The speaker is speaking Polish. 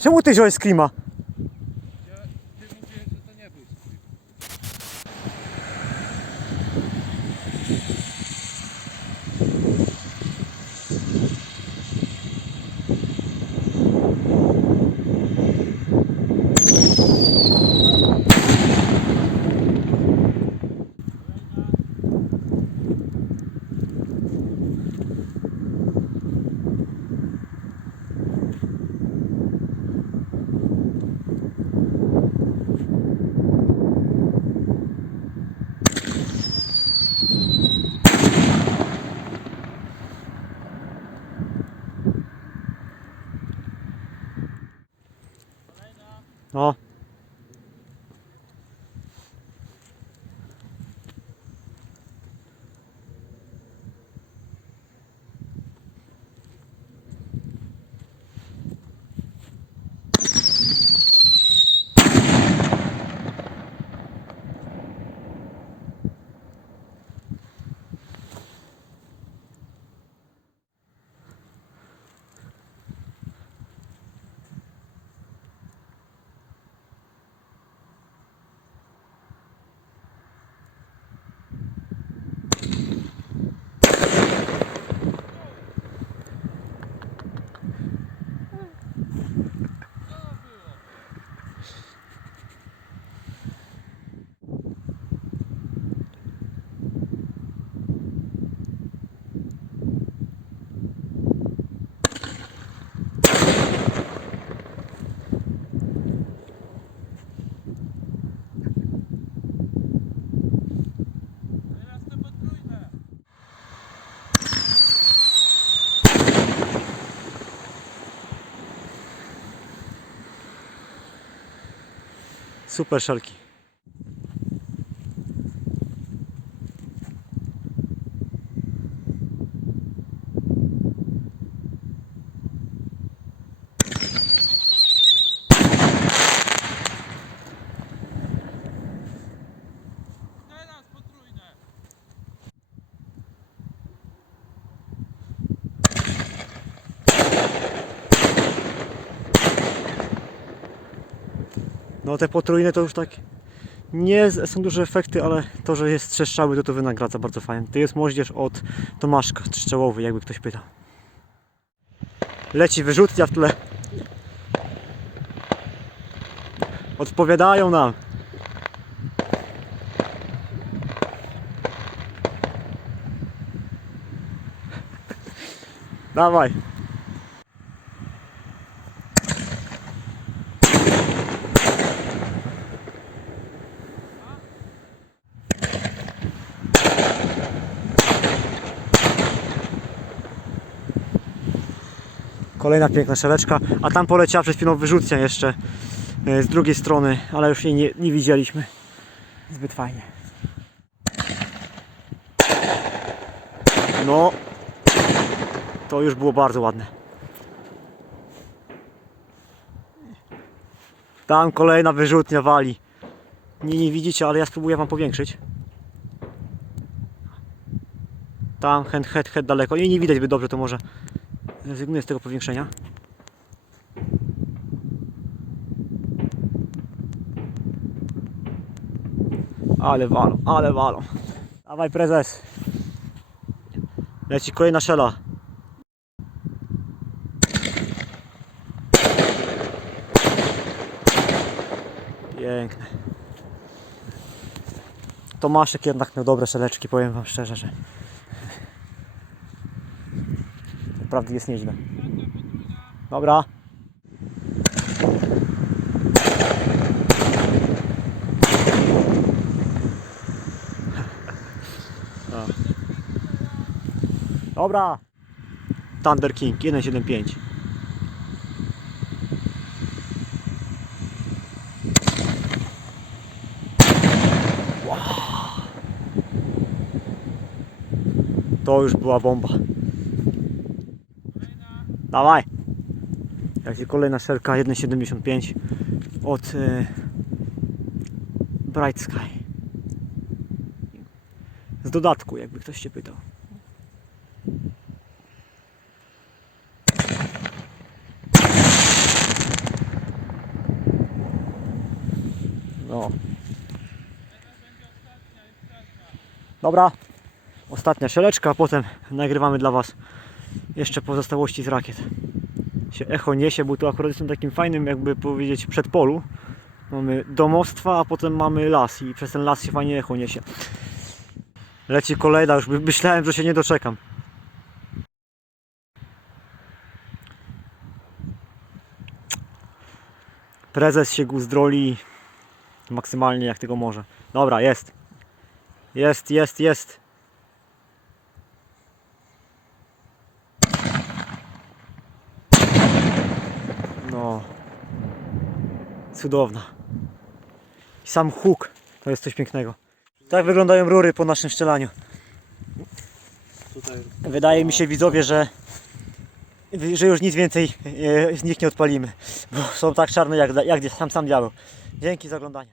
Czemu ty wziąłeś screama? No. super szalki. No te potrójne to już tak nie są duże efekty, ale to, że jest trzeszczały, to to wynagradza bardzo fajnie. To jest moździerz od Tomaszka, trzeszczałowy, jakby ktoś pytał. Leci wyrzutnia w tle. Odpowiadają nam. Dawaj. Kolejna piękna szeleczka, a tam poleciała przed chwilą wyrzutnia jeszcze e, z drugiej strony, ale już jej nie, nie widzieliśmy. Zbyt fajnie. No, to już było bardzo ładne. Tam kolejna wyrzutnia wali. Nie, nie widzicie, ale ja spróbuję Wam powiększyć. Tam, head, head, head daleko. I nie widać zbyt dobrze, to może Rezygnuję z tego powiększenia. Ale walą, ale walą. Dawaj prezes. Leci kolejna szela. Piękne. Tomaszek jednak miał dobre szeleczki, powiem wam szczerze, że naprawdę jest nieźle. Dobra. Dobra. Thunder King 175. Wow. To już była bomba. Dawaj. Także kolejna szerka 1,75 od e, Bright Sky. Z dodatku, jakby ktoś się pytał. No. Dobra, ostatnia szeleczka, potem nagrywamy dla Was jeszcze pozostałości z rakiet. Się echo niesie, bo tu akurat jestem takim fajnym, jakby powiedzieć, przedpolu. Mamy domostwa, a potem mamy las i przez ten las się fajnie echo niesie. Leci kolejna, już myślałem, że się nie doczekam. Prezes się guzdroli maksymalnie jak tego może. Dobra, jest. Jest, jest, jest. No. Cudowna. I sam huk to jest coś pięknego. Tak wyglądają rury po naszym szczelaniu. Wydaje mi się widzowie, że, że już nic więcej e, z nich nie odpalimy. Bo są tak czarne jak, jak sam sam diabeł. Dzięki za oglądanie.